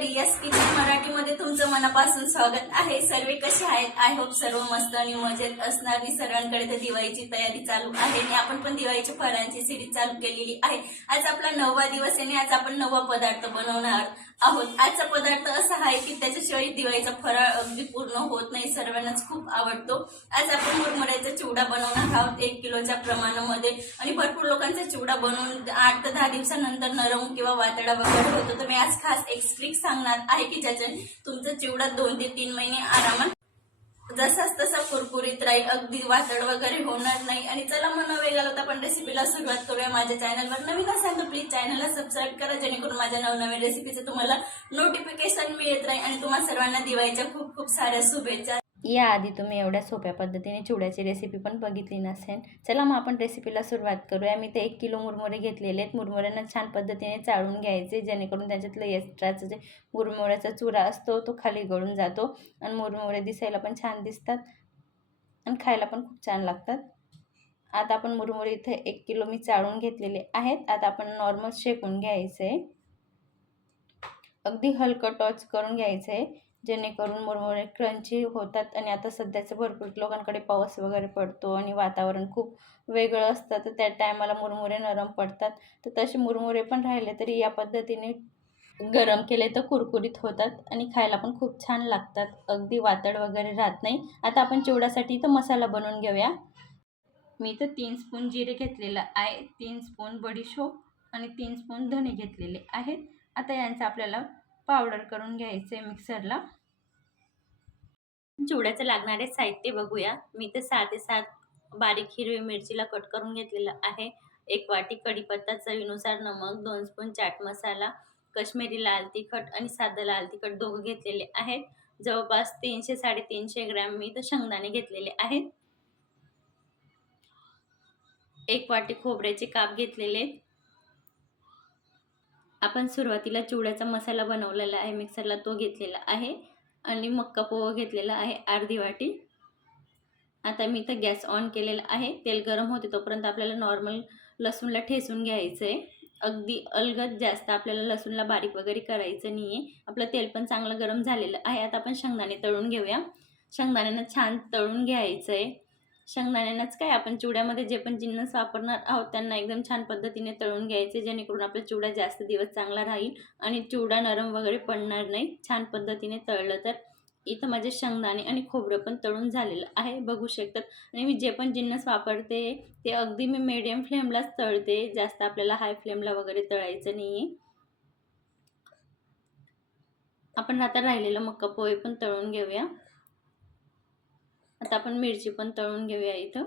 रियाज किचन मराठीमध्ये तुमचं मनापासून स्वागत आहे। सर्व कसे आहेत? आय होप सर्व मस्त आणि मजेत असणार। सर्वांकडे तर दिवाळीची तयारी चालू आहे आणि आपण पण दिवाळीच्या फराळांची सिरीज चालू केलेली आहे। आज आपला 9वा दिवस आहे आणि आज आपण 9वा पदार्थ बनवणार आहोत। आजचा पदार्थ असा आहे की त्याच्याशिवाय दिवाळीचा फराळ अगदी पूर्ण होत नाही, सर्वांनाच खूप आवडतो। आज आपण मुरमुऱ्याचा चिवडा बनवणार आहोत 1 किलोच्या प्रमाणामध्ये आणि भरपूर लोकांचा चिवडा बनवून 8 ते 10 दिवसानंतर नरम किंवा वातडा वगैरे होतो। तर मी आज खास एक ट्रिक सांगणार आहे की ज्याच्याने तुमचा चिवडा 2 ते 3 महिने आरामात जसाच तसा कुरकुरीत राहील, अगदी वातड वगैरे होणार नाही। आणि चला मग वेगळा होता आपण रेसिपीला सुरुवात करूया। माझ्या चॅनलवर नवीन असाल तर प्लीज चॅनलला सबस्क्राईब करा, जेणेकरून माझ्या नवनवीन रेसिपीचे तुम्हाला नोटिफिकेशन मिळत राहील आणि तुम्हा सर्वांना दिवाळीच्या खूप खूप साऱ्या शुभेच्छा। याआधी तुम्ही एवढ्या सोप्या पद्धतीने चिवड्याची रेसिपी पण बघितली नसेल। चला मग आपण रेसिपीला सुरुवात करूया। मी ते 1 किलो मुरमुरे घेतलेले आहेत। मुरमुऱ्यांना छान पद्धतीने चाळून घ्यायचे, जेणेकरून त्याच्यातलं एक्स्ट्राचं जे मुरमुऱ्याचा चुरा असतो तो खाली गळून जातो आणि मुरमुरे दिसायला पण छान दिसतात आणि खायला पण खूप छान लागतात। आता आपण मुरमुरे इथे 1 किलो मी चाळून घेतलेले आहेत। आता आपण नॉर्मल शेकून घ्यायचे, अगदी हलकं टच करून घ्यायचे, जेणेकरून मुरमुरे क्रंची होतात। आणि आता सध्याचं भरपूर लोकांकडे पाऊस वगैरे पडतो आणि वातावरण खूप वेगळं असतं, तर त्या टायमाला मुरमुरे नरम पडतात। तर तसे मुरमुरे पण राहिले तरी या पद्धतीने गरम केले तर कुरकुरीत होतात आणि खायला पण खूप छान लागतात, अगदी वातड वगैरे राहत नाही। आता आपण चिवड्यासाठी इथं मसाला बनवून घेऊया। मी इथं 3 स्पून जिरे घेतलेलं आहे, 3 स्पून बडीशोप आणि 3 स्पून धणे घेतलेले आहेत। आता यांचं आपल्याला पावडर करून घ्यायचे मिक्सरला। चिवड्याचं लागणारे साहित्य बघूया। मी इथे 6 ते 7 बारीक हिरवी मिरचीला कट करून घेतलेलं आहे, 1 वाटी कढीपत्ता, चवीनुसार नमक, 2 स्पून चाट मसाला, काश्मीरी लाल तिखट आणि साधं लाल तिखट दोघं घेतलेले आहेत। जवळपास 300-350 ग्रॅम मी इथं शेंगदाणे घेतलेले आहेत। 1 वाटी खोबऱ्याचे काप घेतलेले। आपण सुरुवातीला चिवड्याचा मसाला बनवलेला आहे मिक्सरला, तो घेतलेला आहे आणि मक्का पोहा घेतलेला आहे अर्धी वाटी। आता मी इथं गॅस ऑन केलेला आहे, तेल गरम होते तोपर्यंत आपल्याला नॉर्मल लसूणला ठेचून घ्यायचं आहे, अगदी अलगद। जास्त आपल्याला लसूणला बारीक वगैरे करायचं नाही आहे। आपलं तेल पण चांगलं गरम झालेलं आहे। आता आपण शेंगदाणे तळून घेऊया। शेंगदाण्यांना छान तळून घ्यायचं आहे। शेंगदाण्यांनाच काय, आपण चिवड्यामध्ये जे पण जिन्नस वापरणार आहोत त्यांना एकदम छान पद्धतीने तळून घ्यायचे, जेणेकरून आपला चिवडा जास्त दिवस चांगला राहील आणि चिवडा नरम वगैरे पडणार नाही छान पद्धतीने तळलं तर। इथं माझे शेंगदाणे आणि खोबरं पण तळून झालेलं आहे, बघू शकतात। आणि मी जे पण जिन्नस वापरते ते अगदी मी मीडियम फ्लेमलाच तळते, जास्त आपल्याला हाय फ्लेमला वगैरे तळायचं नाही आहे। आपण आता राहिलेलं मक्का पोहे पण तळून घेऊया। आता आपण मिरची पण तळून घेऊया। इथं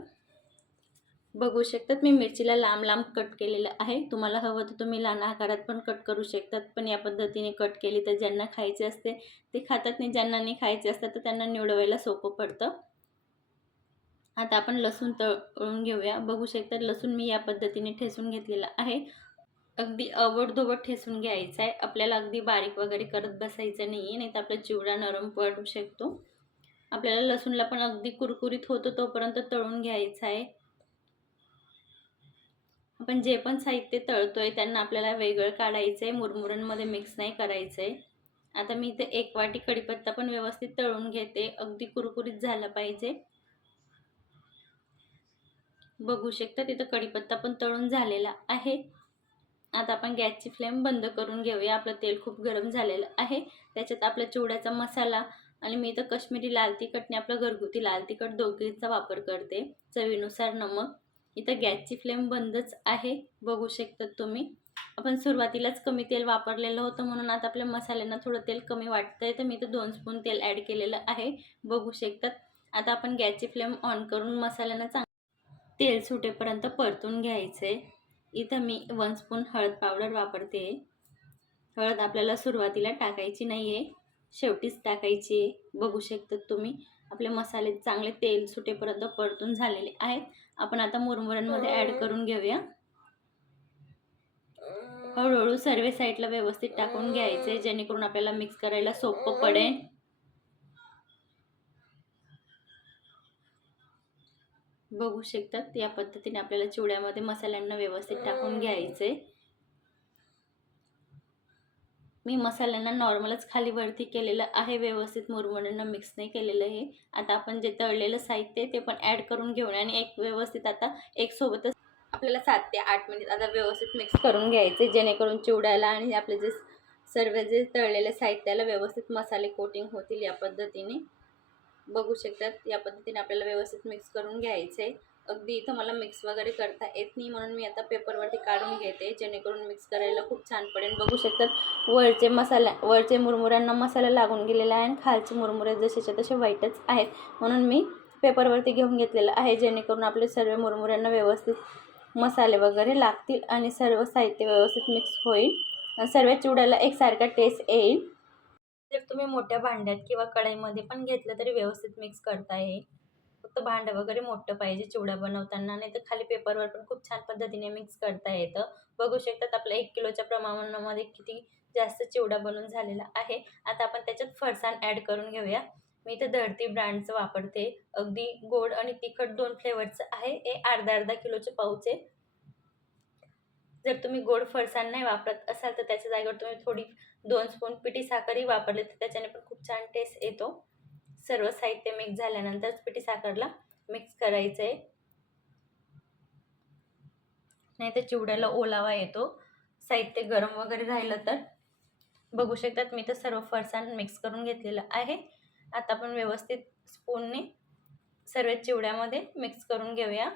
बघू शकतात मी मिरचीला लांब लांब कट केलेलं आहे, तुम्हाला हवं तर तुम्ही लहान आकारात पण कट करू शकतात, पण या पद्धतीने कट केली तर ज्यांना खायचे असते ते खातात नाही, ज्यांना नाही खायचे असतात तर त्यांना निवडवायला सोपं पडतं। आता आपण लसूण तळून घेऊया। बघू शकतात लसूण मी या पद्धतीने ठेचून घेतलेला आहे, अगदी अवडधोबड ठेचून घ्यायचं आहे। आपल्याला अगदी बारीक वगैरे करत बसायचं नाही आहे, नाही तर आपला चिवडा नरम पडू शकतो। आपल्याला लसूणला पण अगदी कुरकुरीत होतो तोपर्यंत तळून घ्यायचं आहे। आपण जे पण साहित्य तळतोय त्यांना आपल्याला वेगळं काढायचं आहे, मुरमुऱ्यांमध्ये मिक्स नाही करायचं आहे। आता मी इथे 1 वाटी कढीपत्ता पण व्यवस्थित तळून घेते, अगदी कुरकुरीत झाला पाहिजे। बघू शकता तिथं कढीपत्ता पण तळून झालेला आहे। आता आपण गॅसची फ्लेम बंद करून घेऊया। आपलं तेल खूप गरम झालेलं आहे, त्याच्यात आपला चिवड्याचा मसाला आणि मी इथं काश्मीरी लाल तिखटने आपलं घरगुती लाल तिखट दोघींचा वापर करते, चवीनुसार नमक। इथं गॅसची फ्लेम बंदच आहे, बघू शकतात तुम्ही। आपण सुरुवातीलाच कमी तेल वापरलेलं होतं, म्हणून आता आपल्या मसाल्यांना थोडं तेल कमी वाटतंय, तर मी इथं 2 स्पून तेल ॲड केलेलं आहे, बघू शकतात। आता आपण गॅसची फ्लेम ऑन करून मसाल्यांना तेल सुटेपर्यंत परतून घ्यायचे। इथं मी 1 स्पून हळद पावडर वापरते। हळद आपल्याला सुरुवातीला टाकायची नाही आहे, शेवटीच टाकायची आहे, बघू शकतात तुम्ही। आपले मसाले चांगले तेल सुटेपर्यंत परतून झालेले आहेत। आपण आता मुरमुऱ्यांमध्ये ॲड करून घेऊया। हळूहळू सर्व साईडला व्यवस्थित टाकून घ्यायचे, जेणेकरून आपल्याला मिक्स करायला सोपं पडेल। बघू शकतात या पद्धतीने आपल्याला चिवड्यामध्ये मसाल्यांना व्यवस्थित टाकून घ्यायचे। मी मसाल्यांना नॉर्मलच खाली वरती केलेलं आहे, व्यवस्थित मुरमुऱ्यांना मिक्स नाही केलेलं आहे. आता आपण जे तळलेलं साहित्य आहे ते पण ॲड करून घेऊया आणि एक व्यवस्थित आता एक सोबतच आपल्याला 7 ते 8 मिनिट आता व्यवस्थित मिक्स करून घ्यायचे, जेणेकरून चिवड्याला आणि आपले जे सर्व जे तळलेले साहित्याला व्यवस्थित मसाले कोटिंग होतील. या पद्धतीने बघू शकतात, या पद्धतीने आपल्याला व्यवस्थित मिक्स करून घ्यायचं आहे. अगदी इथं मला मिक्स वगैरे करता येत नाही, म्हणून मी आता पेपरवरती काढून घेते, जेणेकरून मिक्स करायला खूप छान पडेल. बघू शकतात वरचे मुरमुऱ्यांना मसाला लागून गेलेला आहे आणि खालचे मुरमुरे जसेच्या तसे व्हाईटच आहेत, म्हणून मी पेपरवरती घेऊन घेतलेलं आहे, जेणेकरून आपले सर्व मुरमुऱ्यांना व्यवस्थित मसाले वगैरे लागतील आणि सर्व साहित्य व्यवस्थित मिक्स होईल आणि सर्व चिवड्याला एकसारखा टेस्ट येईल. जर तुम्ही मोठ्या भांड्यात किंवा कढईमध्ये पण घेतलं तरी व्यवस्थित मिक्स करता येईल. फक्त भांडं वगैरे मोठं पाहिजे चिवडा बनवताना, नाही तर खाली पेपरवर पण खूप छान पद्धतीने मिक्स करता येतं. बघू शकतात आपल्या 1 किलोच्या प्रमाणामध्ये किती जास्त चिवडा बनवून झालेला आहे. आता आपण त्याच्यात फरसाण ॲड करून घेऊया. मी इथं धरती ब्रँडचं वापरते. अगदी गोड आणि तिखट 2 फ्लेवरचं आहे. हे अर्धा किलोचे पाऊच आहे. जर तुम्ही गोड फरसाण नाही वापरत असाल तर त्याच्या जागेवर तुम्ही थोडी 2 स्पून पिठी साखरही वापरली तर त्याच्याने पण खूप छान टेस्ट येतो. सर्व साहित्य मिक्स झाल्यानंतर पिठी साखरला मिक्स करायचं आहे, नाही तर चिवड्याला ओलावा येतो. साहित्य गरम वगैरे राहिलं तर. बघू शकतात मी तर सर्व फरसाण मिक्स करून घेतलेलं आहे. आता आपण व्यवस्थित स्पूनने सर्व चिवड्यामध्ये मिक्स करून घेऊया.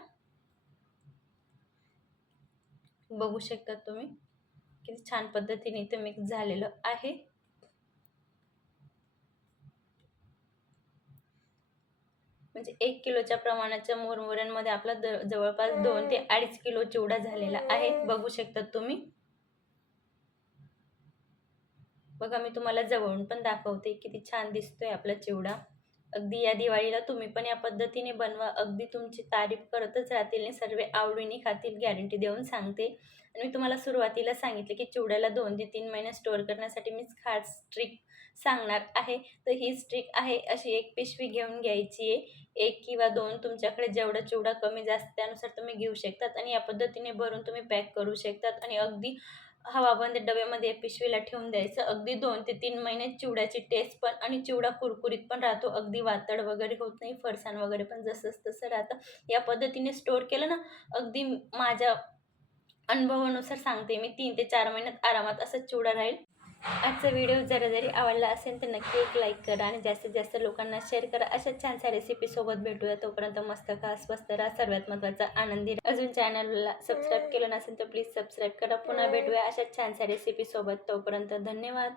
बघू शकता तुम्ही किती छान पद्धतीने इथे मिक्स झालेलं आहे. म्हणजे 1 किलोच्या प्रमाणाच्या मुरमुऱ्यांमध्ये आपला जवळपास 2 ते 2.5 किलो चिवडा झालेला आहे. बघू शकता तुम्ही. बघा मी तुम्हाला जवळून पण दाखवते किती छान दिसतोय आपला चिवडा. अगदी या दिवाळीला तुम्ही पण या पद्धतीने बनवा. अगदी तुमची तारीफ करतच राहतील आणि सर्व आवडीने खातील, गॅरंटी देऊन सांगते. आणि मी तुम्हाला सुरुवातीला सांगितले की चिवड्याला 2 ते 3 महिने स्टोअर करण्यासाठी मी खास ट्रिक सांगणार आहे. तर ही ट्रिक आहे, अशी एक पिशवी घेऊन घ्यायची आहे. 1 किंवा 2 तुमच्याकडे जेवढा चिवडा कमी जास्त त्यानुसार तुम्ही घेऊ शकतात आणि या पद्धतीने भरून तुम्ही पॅक करू शकतात आणि अगदी हवाबंद डब्यामध्ये पिशवीला ठेवून द्यायचं. अगदी 2 ते 3 महिने चिवड्याची टेस्ट पण आणि चिवडा कुरकुरीत पण राहतो. अगदी वातड वगैरे होत नाही. फरसाण वगैरे पण जसंच तसं राहतं. या पद्धतीने स्टोअर केलं ना, अगदी माझ्या अनुभवानुसार सांगते मी 3 ते 4 महिन्यात आरामात असा चिवडा राहील. आजचा व्हिडिओ जरी आवडला असेल तर नक्की एक लाईक करा आणि जास्तीत जास्त लोकांना शेअर करा. अशा छानशा रेसिपीसोबत भेटूया. तोपर्यंत मस्त खा, स्वस्त राहा, सर्वात महत्त्वाचा आनंदी राहा. अजून चॅनलला सबस्क्राईब केलं नसेल तर प्लीज सबस्क्राईब करा. पुन्हा भेटूया अशा छानशा रेसिपीसोबत. तोपर्यंत धन्यवाद.